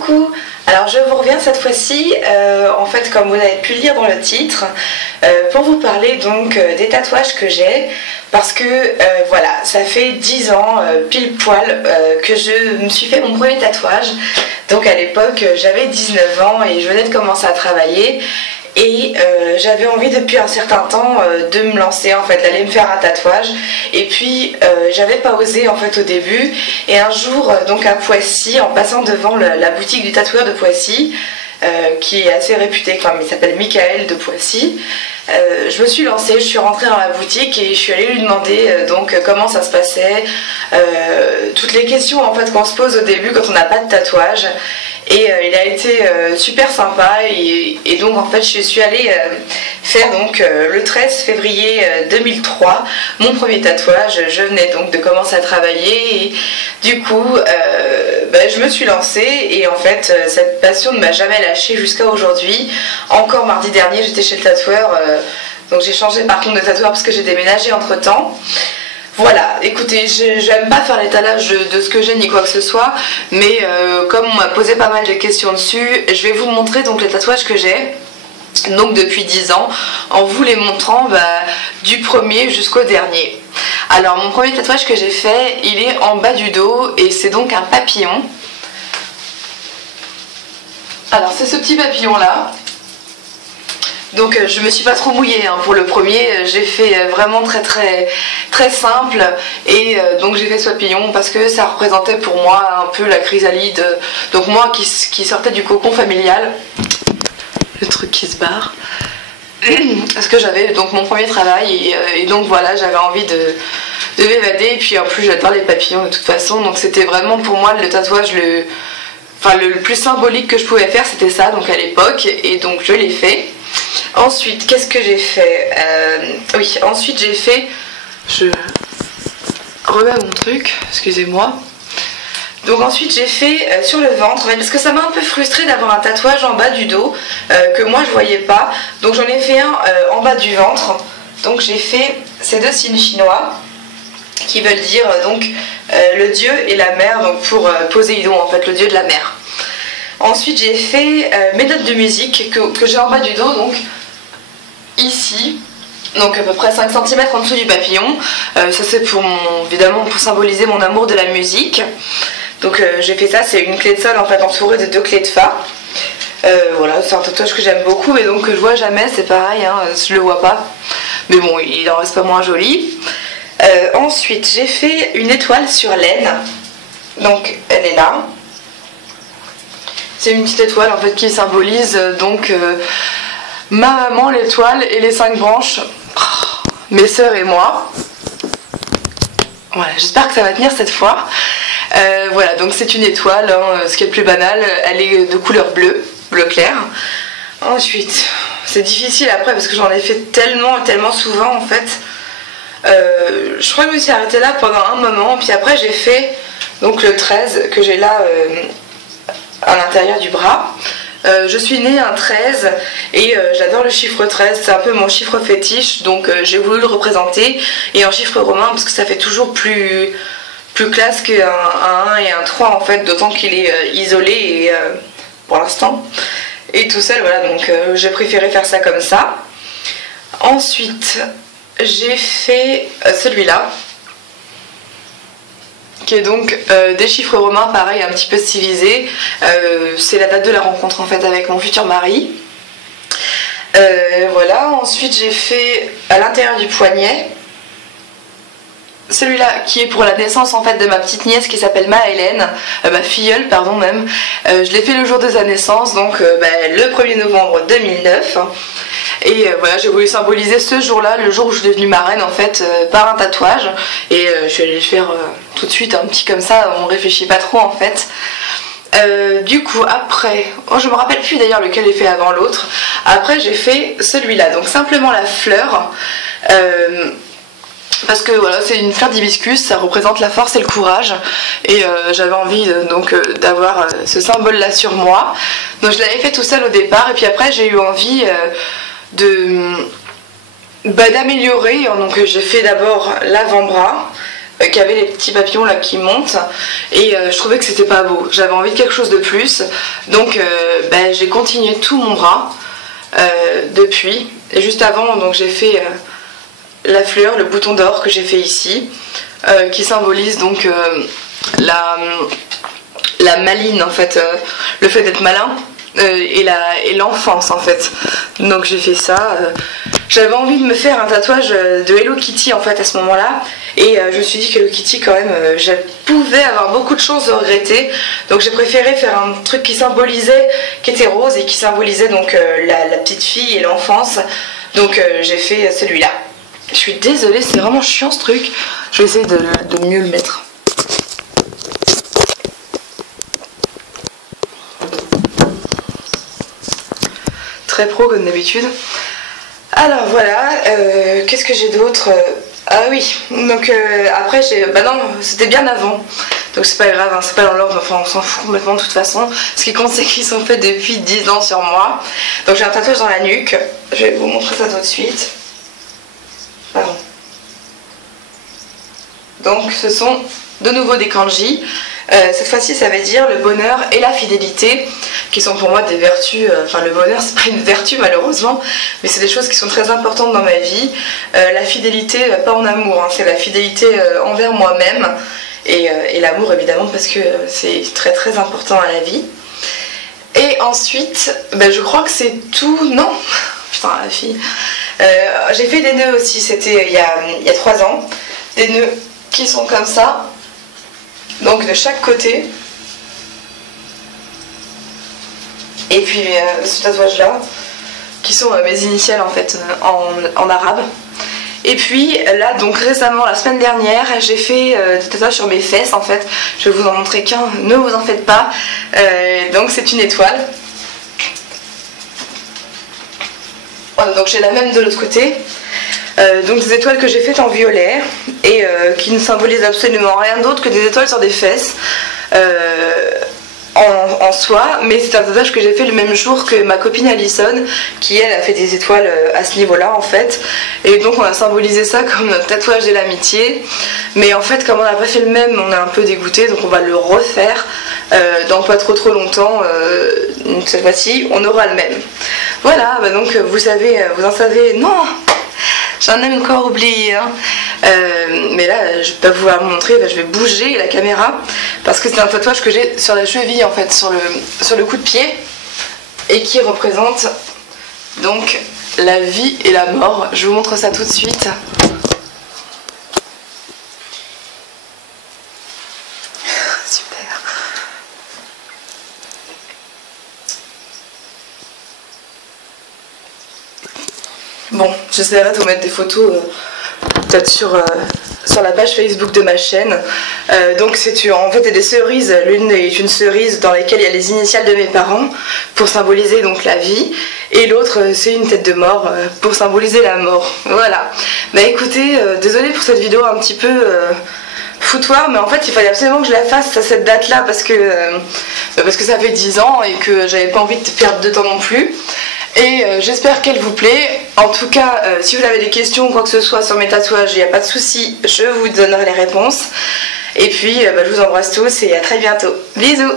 coucou. Alors je vous reviens cette fois-ci, en fait comme vous avez pu lire dans le titre, pour vous parler donc des tatouages que j'ai, parce que voilà, ça fait 10 ans pile poil que je me suis fait mon premier tatouage. Donc à l'époque j'avais 19 ans et je venais de commencer à travailler. Et j'avais envie depuis un certain temps de me lancer, en fait, d'aller me faire un tatouage. Et puis j'avais pas osé en fait au début. Et un jour, donc à Poissy, en passant devant la boutique du tatoueur de Poissy, qui est assez réputé quand même, il s'appelle Michael de Poissy, je me suis lancée, je suis rentrée dans la boutique et je suis allée lui demander donc comment ça se passait, toutes les questions en fait qu'on se pose au début quand on n'a pas de tatouage. Et il a été super sympa et donc en fait je suis allée faire donc le 13 février 2003 mon premier tatouage. Je venais donc de commencer à travailler et du coup je me suis lancée et en fait cette passion ne m'a jamais lâchée jusqu'à aujourd'hui. Encore mardi dernier j'étais chez le tatoueur, donc j'ai changé par contre de tatoueur parce que j'ai déménagé entre temps. Voilà, écoutez, j'aime pas faire l'étalage de ce que j'ai ni quoi que ce soit, mais comme on m'a posé pas mal de questions dessus, je vais vous montrer donc les tatouages que j'ai, donc depuis 10 ans, en vous les montrant du premier jusqu'au dernier. Alors mon premier tatouage que j'ai fait, il est en bas du dos et c'est donc un papillon. Alors c'est ce petit papillon là. Donc je me suis pas trop mouillée pour le premier, j'ai fait vraiment très simple et donc j'ai fait ce papillon parce que ça représentait pour moi un peu la chrysalide, donc moi qui sortais du cocon familial, le truc qui se barre, parce que j'avais donc mon premier travail et donc voilà, j'avais envie de m'évader et puis en plus j'adore les papillons de toute façon, donc c'était vraiment pour moi le tatouage le plus symbolique que je pouvais faire, c'était ça donc à l'époque et donc je l'ai fait. Ensuite, qu'est-ce que j'ai fait? Oui, ensuite j'ai fait... Je remets mon truc, excusez-moi. Donc ensuite j'ai fait sur le ventre, parce que ça m'a un peu frustrée d'avoir un tatouage en bas du dos, que moi je voyais pas. Donc j'en ai fait un en bas du ventre. Donc j'ai fait ces deux signes chinois, qui veulent dire donc le dieu et la mer, donc pour Poséidon en fait, le dieu de la mer. Ensuite j'ai fait mes notes de musique que j'ai en bas du dos, donc ici, donc à peu près 5 cm en dessous du papillon. Ça c'est évidemment pour symboliser mon amour de la musique. Donc j'ai fait ça, c'est une clé de sol en fait entourée de 2 clés de fa. Voilà, c'est un tatouage que j'aime beaucoup mais donc que je vois jamais, c'est pareil, je le vois pas. Mais bon, il en reste pas moins joli. Ensuite j'ai fait une étoile sur l'aine, donc elle est là. C'est une petite étoile en fait qui symbolise donc ma maman, l'étoile et les 5 branches, mes sœurs et moi. Voilà, j'espère que ça va tenir cette fois. Voilà, donc c'est une étoile, ce qui est le plus banal, elle est de couleur bleue, bleu clair. Ensuite, c'est difficile après parce que j'en ai fait tellement souvent en fait. Je crois que je me suis arrêtée là pendant un moment, puis après j'ai fait donc le 13 que j'ai là à l'intérieur du bras. Je suis née un 13 et j'adore le chiffre 13, c'est un peu mon chiffre fétiche, donc j'ai voulu le représenter et en chiffre romain parce que ça fait toujours plus classe qu'un 1 et un 3 en fait, d'autant qu'il est isolé et pour l'instant et tout seul, voilà, donc j'ai préféré faire ça comme ça. Ensuite j'ai fait celui-là qui est donc des chiffres romains, pareil, un petit peu stylisé. C'est la date de la rencontre en fait avec mon futur mari. Voilà, ensuite j'ai fait à l'intérieur du poignet celui-là qui est pour la naissance en fait de ma petite nièce qui s'appelle Maëlène, ma filleule pardon même. Je l'ai fait le jour de sa naissance, donc le 1er novembre 2009. Et voilà, j'ai voulu symboliser ce jour-là, le jour où je suis devenue marraine en fait, par un tatouage. Et je suis allée le faire tout de suite, un petit comme ça, on réfléchit pas trop en fait. Du coup après, je me rappelle plus d'ailleurs lequel j'ai fait avant l'autre. Après j'ai fait celui-là, donc simplement la fleur. Parce que voilà, c'est une fleur d'hibiscus, ça représente la force et le courage et j'avais envie donc d'avoir ce symbole là sur moi, donc je l'avais fait tout seul au départ et puis après j'ai eu envie d'améliorer, donc j'ai fait d'abord l'avant-bras qui avait les petits papillons là qui montent, et je trouvais que c'était pas beau, j'avais envie de quelque chose de plus, donc j'ai continué tout mon bras depuis, et juste avant donc j'ai fait la fleur, le bouton d'or que j'ai fait ici, qui symbolise donc la maline en fait, le fait d'être malin, et l'enfance en fait. Donc j'ai fait ça. J'avais envie de me faire un tatouage de Hello Kitty en fait à ce moment là, et je me suis dit qu'Hello Kitty quand même je pouvais avoir beaucoup de choses de regretter, donc j'ai préféré faire un truc qui symbolisait, qui était rose et qui symbolisait donc la petite fille et l'enfance, donc j'ai fait celui-là. Je suis désolée, c'est vraiment chiant ce truc, je vais essayer de mieux le mettre. Très pro comme d'habitude. Alors voilà, qu'est-ce que j'ai d'autre? Ah oui, donc après non, c'était bien avant, donc c'est pas grave, hein, c'est pas dans l'ordre, enfin on s'en fout complètement de toute façon. Ce qui compte c'est qu'ils sont faits depuis 10 ans sur moi. Donc j'ai un tatouage dans la nuque, je vais vous montrer ça tout de suite. Pardon. Donc ce sont de nouveau des kanji. Cette fois-ci ça veut dire le bonheur et la fidélité, qui sont pour moi des vertus, enfin le bonheur c'est pas une vertu malheureusement, mais c'est des choses qui sont très importantes dans ma vie. La fidélité, pas en amour, hein, c'est la fidélité envers moi-même, et l'amour évidemment parce que c'est très très important à la vie. Et ensuite, je crois que c'est tout, non putain la fille, j'ai fait des nœuds aussi, c'était il y a 3 ans, des nœuds qui sont comme ça, donc de chaque côté, et puis ce tatouage là qui sont mes initiales en fait en arabe. Et puis là donc récemment, la semaine dernière, j'ai fait des tatouages sur mes fesses en fait, je vais vous en montrer qu'un, ne vous en faites pas. Donc c'est une étoile, voilà, donc j'ai la même de l'autre côté. Donc des étoiles que j'ai faites en violet et qui ne symbolisent absolument rien d'autre que des étoiles sur des fesses en soi, mais c'est un tatouage que j'ai fait le même jour que ma copine Alison, qui elle a fait des étoiles à ce niveau là en fait, et donc on a symbolisé ça comme notre tatouage de l'amitié, mais en fait comme on n'a pas fait le même, on est un peu dégoûté, donc on va le refaire dans pas trop longtemps. Cette fois-ci on aura le même. Voilà, donc vous en savez, non, j'en ai encore oublié, hein. Mais là je vais pas pouvoir vous montrer, je vais bouger la caméra parce que c'est un tatouage que j'ai sur la cheville en fait, sur le coup de pied, et qui représente donc la vie et la mort. Je vous montre ça tout de suite. Super. Bon, j'essaierai de vous mettre des photos peut-être sur la page Facebook de ma chaîne. Donc en fait il y a des cerises, l'une est une cerise dans laquelle il y a les initiales de mes parents pour symboliser donc la vie, et l'autre c'est une tête de mort pour symboliser la mort. Voilà. Bah écoutez, désolée pour cette vidéo un petit peu foutoir, mais en fait il fallait absolument que je la fasse à cette date là parce que ça fait 10 ans et que j'avais pas envie de perdre de temps non plus. Et j'espère qu'elle vous plaît. En tout cas, si vous avez des questions ou quoi que ce soit sur mes tatouages, il n'y a pas de souci, je vous donnerai les réponses. Et puis, je vous embrasse tous et à très bientôt. Bisous!